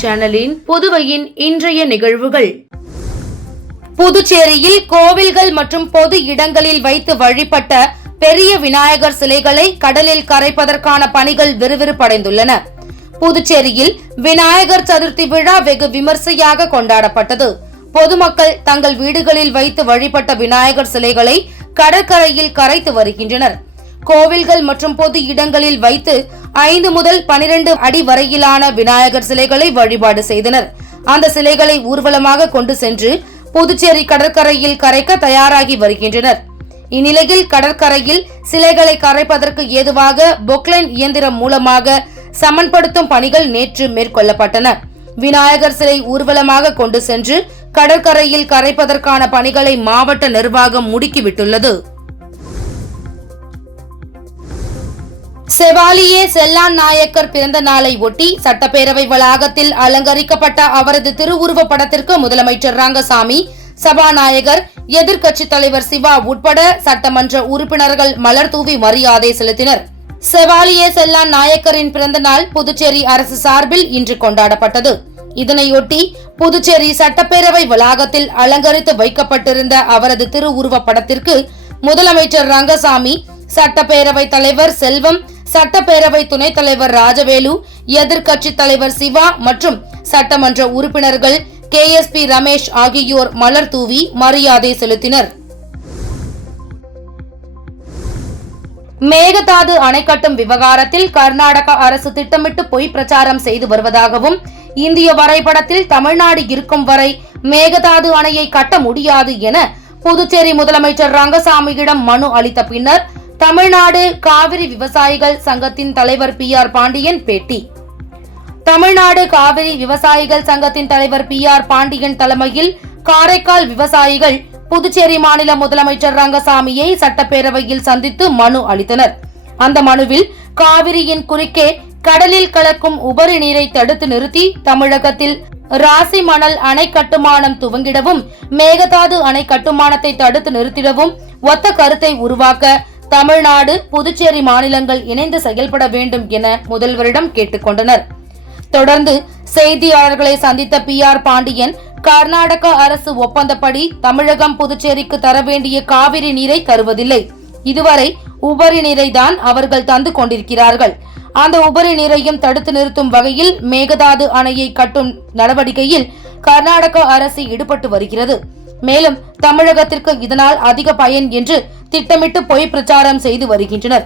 சேனலின் புதுவையின் இன்றைய நிகழ்வுகள். புதுச்சேரியில் கோவில்கள் மற்றும் பொது இடங்களில் வைத்து வழிபட்ட பெரிய விநாயகர் சிலைகளை கடலில் கரைப்பதற்கான பணிகள் விறுவிறுப்படைந்துள்ளன. புதுச்சேரியில் விநாயகர் சதுர்த்தி விழா வெகு விமர்சையாக கொண்டாடப்பட்டது. பொதுமக்கள் தங்கள் வீடுகளில் வைத்து வழிபட்ட விநாயகர் சிலைகளை கடற்கரையில் கரைத்து வருகின்றனர். கோவில்கள் மற்றும் பொது இடங்களில் வைத்து 5 முதல் 12 அடி வரையிலான விநாயகர் சிலைகளை வழிபாடு செய்தனர். அந்த சிலைகளை ஊர்வலமாக கொண்டு சென்று புதுச்சேரி கடற்கரையில் கரைக்க தயாராகி வருகின்றனர். இந்நிலையில் கடற்கரையில் சிலைகளை கரைப்பதற்கு ஏதுவாக பொக்லைன் இயந்திரம் மூலமாக சமன்படுத்தும் பணிகள் நேற்று மேற்கொள்ளப்பட்டன. விநாயகர் சிலை ஊர்வலமாக கொண்டு சென்று கடற்கரையில் கரைப்பதற்கான பணிகளை மாவட்ட நிர்வாகம் முடுக்கிவிட்டுள்ளது. செவாலியே செல்லான் நாயக்கர் பிறந்த நாளை ஒட்டி சட்டப்பேரவை வளாகத்தில் அலங்கரிக்கப்பட்ட அவரது திருவுருவ படத்திற்கு முதலமைச்சர் ரங்கசாமி, சபாநாயகர், எதிர்க்கட்சித் தலைவர் சிவா உட்பட சட்டமன்ற உறுப்பினர்கள் மலர் தூவி மரியாதை செலுத்தினர். செவாலியே செல்லான் நாயக்கரின் பிறந்த நாள் புதுச்சேரி அரசு சார்பில் இன்று கொண்டாடப்பட்டது. இதனையொட்டி புதுச்சேரி சட்டப்பேரவை வளாகத்தில் அலங்கரித்து வைக்கப்பட்டிருந்த அவரது திருவுருவ படத்திற்கு முதலமைச்சர் ரங்கசாமி, சட்டப்பேரவை தலைவர் செல்வம், சட்டப்பேரவை துணைத் தலைவர் ராஜவேலு, எதிர்க்கட்சித் தலைவர் சிவா மற்றும் சட்டமன்ற உறுப்பினர்கள் KSP ரமேஷ் ஆகியோர் மலர் தூவி மரியாதை செலுத்தினர். மேகதாது அணை கட்டும் விவகாரத்தில் கர்நாடக அரசு திட்டமிட்டு பொய் பிரச்சாரம் செய்து வருவதாகவும், இந்திய வரைபடத்தில் தமிழ்நாடு இருக்கும் வரை மேகதாது அணையை கட்ட முடியாது என புதுச்சேரி முதலமைச்சர் ரங்கசாமியிடம் மனு அளித்த பின்னர் தமிழ்நாடு காவிரி விவசாயிகள் சங்கத்தின் தலைவர் PR பாண்டியன் பேட்டி. தமிழ்நாடு காவிரி விவசாயிகள் சங்கத்தின் தலைவர் PR பாண்டியன் தலைமையில் காரைக்கால் விவசாயிகள் புதுச்சேரி மாநில முதலமைச்சர் ரங்கசாமியை சட்டப்பேரவையில் சந்தித்து மனு அளித்தனர். அந்த மனுவில் காவிரியின் குறுக்கே கடலில் கலக்கும் உபரி நீரை தடுத்து நிறுத்தி தமிழகத்தில் ராசி மணல் அணை கட்டுமானம் துவங்கிடவும், மேகதாது அணை கட்டுமானத்தை தடுத்து நிறுத்திடவும் ஒத்த கருத்தை உருவாக்க தமிழ்நாடு, புதுச்சேரி மாநிலங்கள் இணைந்து செயல்பட வேண்டும் என முதல்வரிடம் கேட்டுக்கொண்டனர். தொடர்ந்து செய்தியாளர்களை சந்தித்த PR பாண்டியன், கர்நாடக அரசு ஒப்பந்தப்படி தமிழகம் புதுச்சேரிக்கு தர வேண்டிய காவிரி நீரை தருவதில்லை. இதுவரை உபரி நீரை தான் அவர்கள் தந்து கொண்டிருக்கிறார்கள். அந்த உபரி நீரையும் தடுத்து நிறுத்தும் வகையில் மேகதாது அணையை கட்டும் நடவடிக்கையில் கர்நாடக அரசு ஈடுபட்டு வருகிறது. மேலும் தமிழகத்திற்கு இதனால் அதிக பயன் என்று திட்டமிட்டு பொய் பிரச்சாரம் செய்து வருகின்றனர்.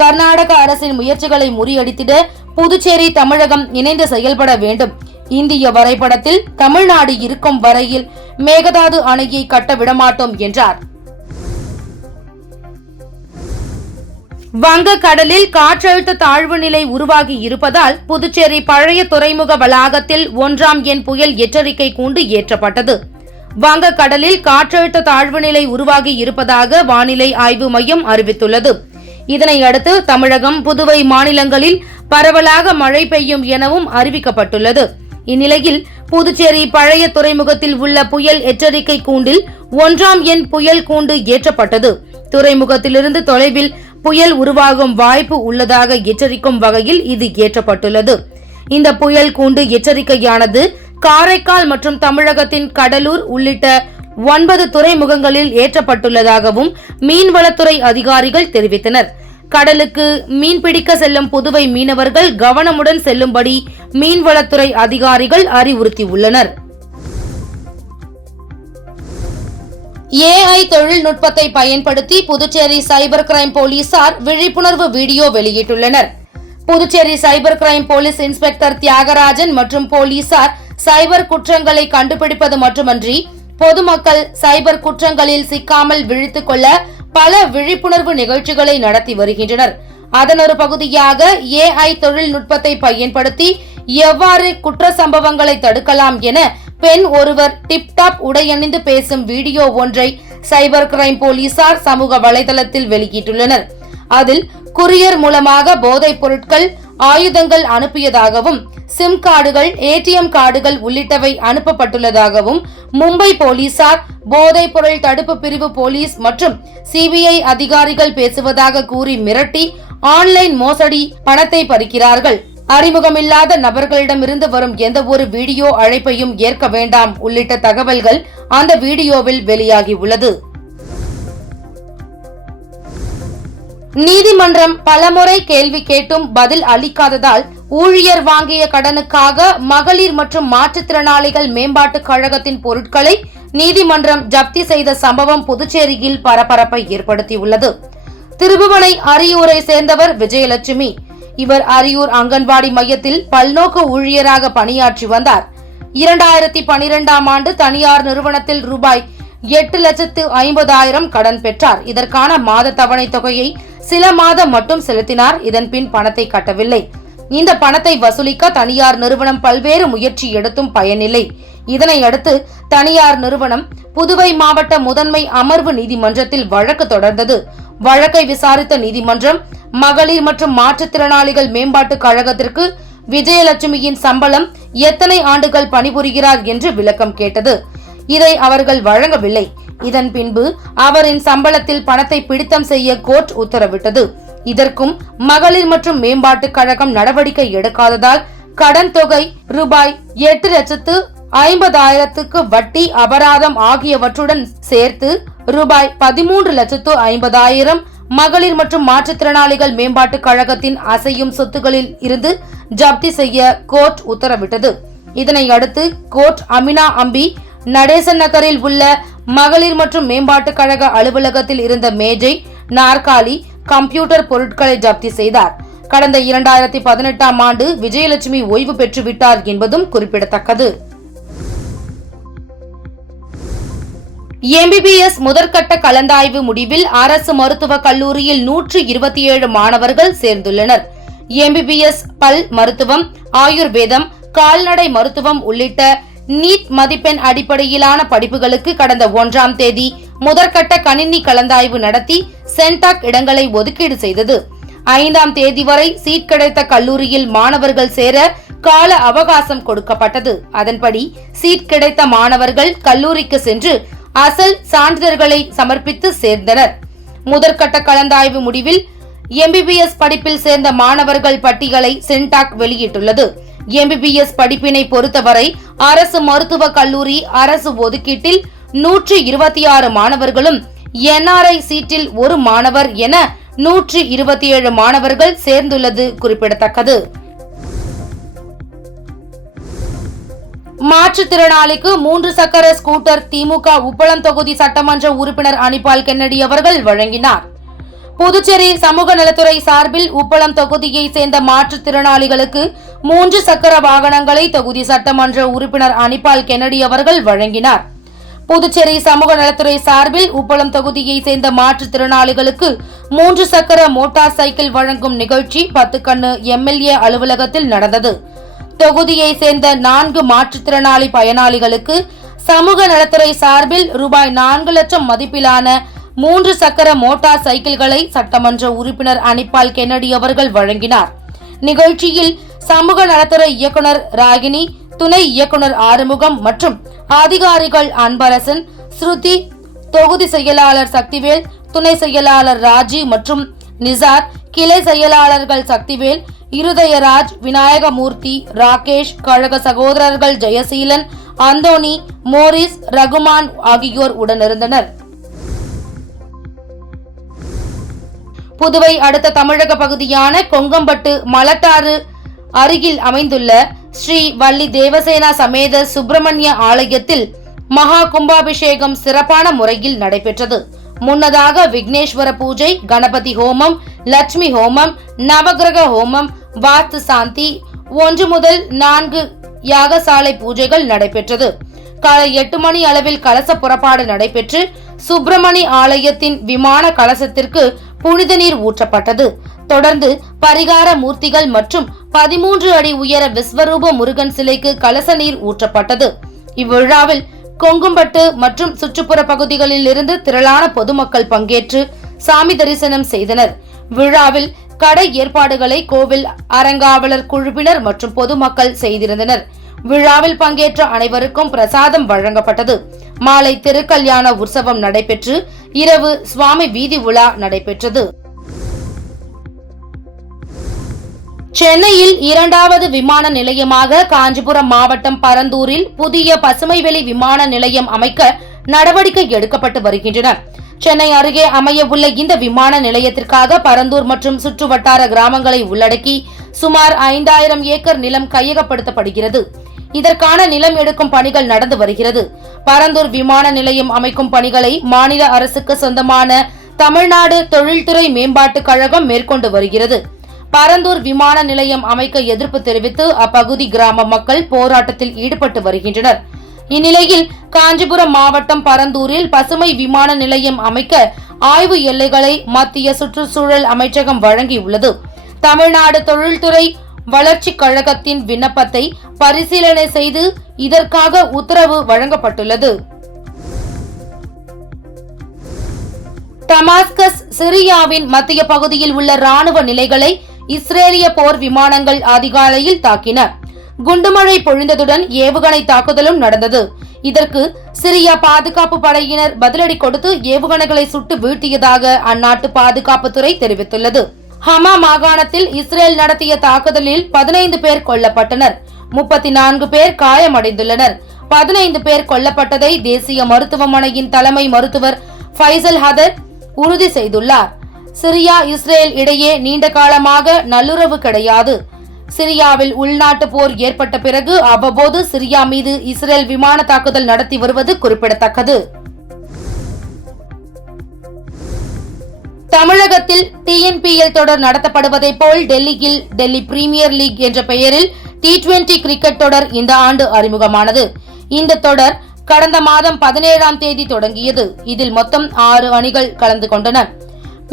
கர்நாடக அரசின் முயற்சிகளை முறியடித்திட புதுச்சேரி, தமிழகம் இணைந்து செயல்பட வேண்டும். இந்திய வரைபடத்தில் தமிழ்நாடு இருக்கும் வரையில் மேகதாது அணையை கட்ட விடமாட்டோம் என்றார். வங்க கடலில் காற்றழுத்த தாழ்வு நிலை உருவாகி இருப்பதால் புதுச்சேரி பழைய துறைமுக வளாகத்தில் 1ஆம் எண் புயல் எச்சரிக்கை கூண்டு ஏற்றப்பட்டது. வங்க கடலில் காற்றழுத்த தாழ்வு நிலை உருவாகி இருப்பதாக வானிலை ஆய்வு மையம் அறிவித்துள்ளது. இதனையடுத்து தமிழகம், புதுவை மாநிலங்களில் பரவலாக மழை பெய்யும் எனவும் அறிவிக்கப்பட்டுள்ளது. இந்நிலையில் புதுச்சேரி பழைய துறைமுகத்தில் உள்ள புயல் எச்சரிக்கை கூண்டில் 1ஆம் எண் புயல் கூண்டு ஏற்றப்பட்டது. துறைமுகத்திலிருந்து தொலைவில் புயல் உருவாகும் வாய்ப்பு உள்ளதாக எச்சரிக்கும் வகையில் இது ஏற்றப்பட்டுள்ளது. இந்த புயல் கூண்டு எச்சரிக்கையானது காரைக்கால் மற்றும் தமிழகத்தின் கடலூர் உள்ளிட்ட 9 துறைமுகங்களில் ஏற்றப்பட்டுள்ளதாகவும் மீன்வளத்துறை அதிகாரிகள் தெரிவித்தனர். கடலுக்கு மீன்பிடிக்க செல்லும் புதுவை மீனவர்கள் கவனமுடன் செல்லும்படி மீன்வளத்துறை அதிகாரிகள் அறிவுறுத்தியுள்ளனர். AI தொழில்நுட்பத்தை பயன்படுத்தி புதுச்சேரி சைபர் கிரைம் போலீசார் விழிப்புணர்வு வீடியோ வெளியிட்டுள்ளனர். Puducherry cyber crime police inspector Thiyagarajan மற்றும் போலீசார் சைபர் குற்றங்களை கண்டுபிடிப்பது மட்டுமன்றி பொதுமக்கள் சைபர் குற்றங்களில் சிக்காமல் விழித்துக் கொள்ள பல விழிப்புணர்வு நிகழ்ச்சிகளை நடத்தி வருகின்றனர். அதன் ஒரு பகுதியாக AI தொழில்நுட்பத்தை பயன்படுத்தி எவ்வாறு குற்ற சம்பவங்களை தடுக்கலாம் என பெண் ஒருவர் டிப்டாப் உடையணிந்து பேசும் வீடியோ ஒன்றை சைபர் கிரைம் போலீசார் சமூக வலைதளத்தில் வெளியிட்டுள்ளனர். அதில் குரியர் மூலமாக போதைப் பொருட்கள், ஆயுதங்கள் அனுப்பியதாகவும், சிம் கார்டுகள், ATM கார்டுகள் உள்ளிட்டவை அனுப்பப்பட்டுள்ளதாகவும் மும்பை போலீசார், போதைப் பொருள் தடுப்பு பிரிவு போலீஸ் மற்றும் CBI அதிகாரிகள் பேசுவதாக கூறி மிரட்டி ஆன்லைன் மோசடி பணத்தை பறிக்கிறார்கள். அறிமுகமில்லாத நபர்களிடமிருந்து வரும் எந்த ஒரு வீடியோ அழைப்பையும் ஏற்க வேண்டாம் உள்ளிட்ட தகவல்கள் அந்த வீடியோவில் வெளியாகி உள்ளது. நீதிமன்றம் பலமுறை கேள்வி கேட்டும் பதில் அளிக்காததால் ஊழியர் வாங்கிய கடனுக்காக மகளிர் மற்றும் மாற்றுத்திறனாளிகள் மேம்பாட்டுக் கழகத்தின் பொருட்களை நீதிமன்றம் ஜப்தி செய்த சம்பவம் புதுச்சேரியில் பரபரப்பை ஏற்படுத்தியுள்ளது. திருபுவனை அரியூரை சேர்ந்தவர் விஜயலட்சுமி. இவர் அரியூர் அங்கன்வாடி மையத்தில் பல்நோக்கு ஊழியராக பணியாற்றி வந்தார். 2012ஆம் ஆண்டு தனியார் நிறுவனத்தில் ரூபாய் 8,50,000 கடன் பெற்றார். இதற்கான மாத தவணை தொகையை சில மாதம் மட்டும் செலுத்தினார். இதன் பின் பணத்தை கட்டவில்லை. இந்த பணத்தை வசூலிக்க தனியார் நிறுவனம் பல்வேறு முயற்சி எடுத்தும் பயனில்லை. இதனையடுத்து தனியார் நிறுவனம் புதுவை மாவட்ட முதன்மை அமர்வு நீதிமன்றத்தில் வழக்கு தொடர்ந்தது. வழக்கை விசாரித்த நீதிமன்றம் மகளிர் மற்றும் மாற்றுத்திறனாளிகள் மேம்பாட்டுக் கழகத்திற்கு விஜயலட்சுமியின் சம்பளம் எத்தனை ஆண்டுகள் பணிபுரிகிறார் என்று விளக்கம் கேட்டது. இதை அவர்கள் வழங்கவில்லை. இதன் பின்பு அவரின் சம்பளத்தில் பணத்தை பிடித்தம் செய்ய கோர்ட் உத்தரவிட்டது. இதற்கும் மகளிர் மற்றும் மேம்பாட்டுக் கழகம் நடவடிக்கை எடுக்காததால் கடன் தொகை ரூபாய் 8,50,000 வட்டி அபராதம் ஆகியவற்றுடன் சேர்த்து ரூபாய் 13,50,000 மகளிர் மற்றும் மாற்றுத்திறனாளிகள் மேம்பாட்டுக் கழகத்தின் அசையும் சொத்துகளில் இருந்து ஜப்தி செய்ய கோர்ட் உத்தரவிட்டது. இதனை அடுத்து கோர்ட் அமினா அம்பி நடேசன் நகரில் உள்ள மகளிர் மற்றும் மேம்பாட்டுக் கழக அலுவலகத்தில் இருந்த மேஜை, நாற்காலி, கம்ப்யூட்டர் பொருட்களை ஜப்தி செய்தார். கடந்த 2018ஆம் ஆண்டு விஜயலட்சுமி ஓய்வு பெற்றுவிட்டார் என்பதும் குறிப்பிடத்தக்கது. MBBS முதற்கட்ட கலந்தாய்வு முடிவில் அரசு மருத்துவக் கல்லூரியில் 127 மாணவர்கள் சேர்ந்துள்ளனர். MBBS பல் மருத்துவம், ஆயுர்வேதம், கால்நடை மருத்துவம் உள்ளிட்ட நீட் மதிப்பெண் அடிப்படையிலான படிப்புகளுக்கு கடந்த 1ஆம் தேதி முதற்கட்ட கணினி கலந்தாய்வு நடத்தி சென்டாக் இடங்களை ஒதுக்கீடு செய்தது. 5ஆம் தேதி வரை சீட் கிடைத்த கல்லூரியில் மாணவர்கள் சேர கால அவகாசம் கொடுக்கப்பட்டது. அதன்படி சீட் கிடைத்த மாணவர்கள் கல்லூரிக்கு சென்று அசல் சான்றிதழ்களை சமர்ப்பித்து சேர்ந்தனர். முதற்கட்ட கலந்தாய்வு முடிவில் MBBS படிப்பில் சேர்ந்த மாணவர்கள் பட்டியலை சென்டாக் வெளியிட்டுள்ளது. MBBS படிப்பினை பொறுத்தவரை அரசு மருத்துவக் கல்லூரி அரசு ஒதுக்கீட்டில் 126 மாணவர்களும் NRI சீட்டில் ஒரு மாணவர் என 127 மாணவர்கள் சேர்ந்துள்ளது குறிப்பிடத்தக்கது. மாற்றுத்திறனாளிக்கு 3 சக்கர ஸ்கூட்டர் திமுக உப்பளம் தொகுதி சட்டமன்ற உறுப்பினர் அனிபால் கென்னடி அவர்கள் வழங்கினார். புதுச்சேரி சமூக நலத்துறை சார்பில் உப்பளம் தொகுதியை சேர்ந்த மாற்றுத்திறனாளிகளுக்கு 3 சக்கர வாகனங்களை தொகுதி சட்டமன்ற உறுப்பினர் அனிபால் கென்னடி அவர்கள் வழங்கினார். புதுச்சேரி சமூக நலத்துறை சார்பில் உப்பளம் தொகுதியை சேர்ந்த மாற்றுத்திறனாளிகளுக்கு 3 சக்கர மோட்டார் சைக்கிள் வழங்கும் நிகழ்ச்சி 10 கண்ணு MLA அலுவலகத்தில் நடந்தது. தொகுதியை சேர்ந்த 4 மாற்றுத்திறனாளி பயனாளிகளுக்கு சமூக நலத்துறை சார்பில் ரூபாய் 4 லட்சம் மதிப்பிலான 3 சக்கர மோட்டார் சைக்கிள்களை சட்டமன்ற உறுப்பினர் அனிபால் கென்னடி அவர்கள் வழங்கினார். நிகழ்ச்சியில் சமூக நலத்துறை இயக்குனர் ராகினி, துணை இயக்குனர் ஆறுமுகம் மற்றும் அதிகாரிகள் அன்பரசன், ஸ்ருதி, தொகுதி செயலாளர் சக்திவேல், துணை செயலாளர் ராஜி மற்றும் நிசார், கிளை செயலாளர்கள் சக்திவேல், இருதயராஜ், விநாயகமூர்த்தி, ராகேஷ், கழக சகோதரர்கள் ஜெயசீலன், அந்தோனி, மோரிஸ், ரகுமான் ஆகியோர் உடனிருந்தனர். புதுவை அடுத்த தமிழக பகுதியான கொங்கம்பட்டு மலட்டாறு அருகில் அமைந்துள்ள ஸ்ரீ வள்ளி தேவசேனா சமேத சுப்பிரமணிய ஆலயத்தில் மகா கும்பாபிஷேகம் சிறப்பான முறையில் நடைபெற்றது. முன்னதாக விக்னேஸ்வர பூஜை, கணபதி ஹோமம், லட்சுமி ஹோமம், நவகிரக ஹோமம், வாஸ்து சாந்தி, 1 முதல் 4 யாகசாலை பூஜைகள் நடைபெற்றது. காலை 8 மணி அளவில் கலச புறப்பாடு நடைபெற்று சுப்பிரமணி ஆலயத்தின் விமான கலசத்திற்கு புனித நீர் ஊற்றப்பட்டது. தொடர்ந்து பரிகார மூர்த்திகள் மற்றும் 13 அடி உயர விஸ்வரூப முருகன் சிலைக்கு கலச நீர் ஊற்றப்பட்டது. இவ்விழாவில் கொங்கும்பட்டு மற்றும் சுற்றுப்புற பகுதிகளில் இருந்து திரளான பொதுமக்கள் பங்கேற்று சாமி தரிசனம் செய்தனர். விழாவில் கடை ஏற்பாடுகளை கோவில் அறங்காவலர் குழுவினர் மற்றும் பொதுமக்கள் செய்திருந்தனர். விழாவில் பங்கேற்ற அனைவருக்கும் பிரசாதம் வழங்கப்பட்டது. மாலை திருக்கல்யாண உற்சவம் நடைபெற்று இரவு சுவாமி வீதி உலா நடைபெற்றது. சென்னையில் இரண்டாவது விமான நிலையமாக காஞ்சிபுரம் மாவட்டம் பரந்தூரில் புதிய பசுமைவெளி விமான நிலையம் அமைக்க நடவடிக்கை எடுக்கப்பட்டு வருகின்றன. சென்னை அருகே அமைய உள்ள இந்த விமான நிலையத்திற்காக பரந்தூர் மற்றும் சுற்றுவட்டார கிராமங்களை உள்ளடக்கி சுமார் 5000 ஏக்கர் நிலம் கையகப்படுத்தப்படுகிறது. இதற்கான நிலம் எடுக்கும் பணிகள் நடந்து வருகிறது. பரந்தூர் விமான நிலையம் அமைக்கும் பணிகளை மாநில அரசுக்கு சொந்தமான தமிழ்நாடு தொழில்துறை மேம்பாட்டுக் கழகம் மேற்கொண்டு வருகிறது. பரந்தூர் விமான நிலையம் அமைக்க எதிர்ப்பு தெரிவித்து அப்பகுதி கிராம மக்கள் போராட்டத்தில் ஈடுபட்டு வருகின்றனர். இந்நிலையில் காஞ்சிபுரம் மாவட்டம் பரந்தூரில் பசுமை விமான நிலையம் அமைக்க ஆய்வு எல்லைகளை மத்திய சுற்றுச்சூழல் அமைச்சகம் வழங்கியுள்ளது. தமிழ்நாடு தொழில்துறை வளர்ச்சிக் கழகத்தின் விண்ணப்பத்தை பரிசீலனை செய்து இதற்காக உத்தரவு வழங்கப்பட்டுள்ளது. டமாஸ்கஸ் சிரியாவின் மத்திய பகுதியில் உள்ள ராணுவ நிலைகளை இஸ்ரேலிய போர் விமானங்கள் அதிகாலையில் தாக்கின. குண்டுமழை பொழிந்ததுடன் ஏவுகணை தாக்குதலும் நடந்தது. இதற்கு சிரியா பாதுகாப்பு படையினர் பதிலடி கொடுத்து ஏவுகணைகளை சுட்டு வீழ்த்தியதாக அந்நாட்டு பாதுகாப்புத்துறை தெரிவித்துள்ளது. ஹமா மாகாணத்தில் இஸ்ரேல் நடத்திய தாக்குதலில் 15 பேர் கொல்லப்பட்டனர். 34 பேர் காயமடைந்துள்ளனர். 15 பேர் கொல்லப்பட்டதை தேசிய மருத்துவமனையின் தலைமை மருத்துவர் ஃபைசல் ஹதர் உறுதி செய்துள்ளார். சிரியா இஸ்ரேல் இடையே நீண்ட காலமாக நல்லுறவு கிடையாது. சிரியாவில் உள்நாட்டு போர் ஏற்பட்ட பிறகு அவ்வப்போது சிரியா மீது இஸ்ரேல் விமான தாக்குதல் நடத்தி வருவது குறிப்பிடத்தக்கது. தமிழகத்தில் TNPL தொடர் நடத்தப்படுவதை போல் டெல்லியில் டெல்லி பிரீமியர் லீக் என்ற பெயரில் T20 கிரிக்கெட் தொடர் இந்த ஆண்டு அறிமுகமானது. இந்த தொடர் கடந்த மாதம் 17ஆம் தேதி தொடங்கியது. இதில் மொத்தம் 6 அணிகள் கலந்து கொண்டன.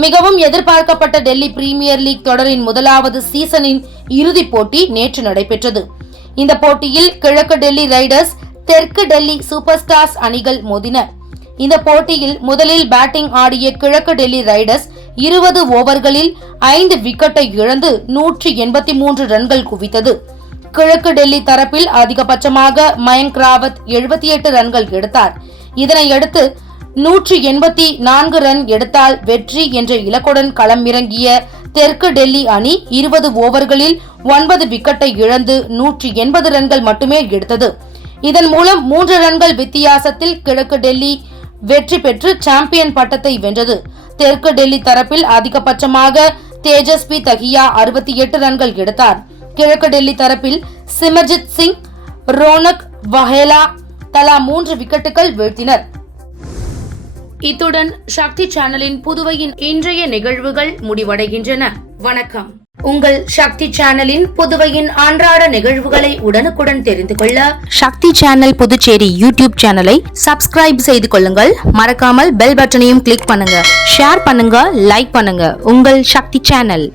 மிகவும் எதிர்பார்க்கப்பட்ட டெல்லி பிரீமியர் லீக் தொடரின் முதலாவது சீசனின் இறுதிப் போட்டி நேற்று நடைபெற்றது. இந்த போட்டியில் கிழக்கு டெல்லி ரைடர்ஸ், தெற்கு டெல்லி சூப்பர் ஸ்டார்ஸ் அணிகள் மோதின. இந்த போட்டியில் முதலில் பேட்டிங் ஆடிய கிழக்கு டெல்லி ரைடர்ஸ் 20 ஓவர்களில் 5 விக்கெட்டை இழந்து 183 ரன்கள் குவித்தது. கிழக்கு டெல்லி தரப்பில் அதிகபட்சமாக மயங்க் ராவத் 78 ரன்கள் எடுத்தார். இதனையடுத்து 184 ரன் எடுத்தால் வெற்றி என்ற இலக்குடன் களமிறங்கிய தெற்கு டெல்லி அணி 20 ஓவர்களில் 9 விக்கெட்டை இழந்து 180 ரன்கள் மட்டுமே எடுத்தது. இதன் மூலம் 3 ரன்கள் வித்தியாசத்தில் கிழக்கு டெல்லி வெற்றி பெற்று சாம்பியன் பட்டத்தை வென்றது. தெற்கு டெல்லி தரப்பில் அதிகபட்சமாக தேஜஸ்வி தகியா 68 ரன்கள் எடுத்தார். கிழக்கு டெல்லி தரப்பில் சிமர்ஜித் சிங், ரோனக் வஹேலா தலா 3 விக்கெட்டுகள் வீழ்த்தினர். இத்துடன் சக்தி சேனலின் புதுவையின் இன்றைய நிகழ்வுகள் முடிவடைகின்றன. வணக்கம். உங்கள் சக்தி சேனலின் புதுவையின் அன்றாட நிகழ்வுகளை உடனுக்குடன் தெரிந்து கொள்ள சக்தி சேனல் புதுச்சேரி யூடியூப் சேனலை சப்ஸ்கிரைப் செய்து கொள்ளுங்கள். மறக்காமல் பெல் பட்டனையும் கிளிக் பண்ணுங்க, ஷேர் பண்ணுங்க, லைக் பண்ணுங்க. உங்கள் சக்தி சேனல்.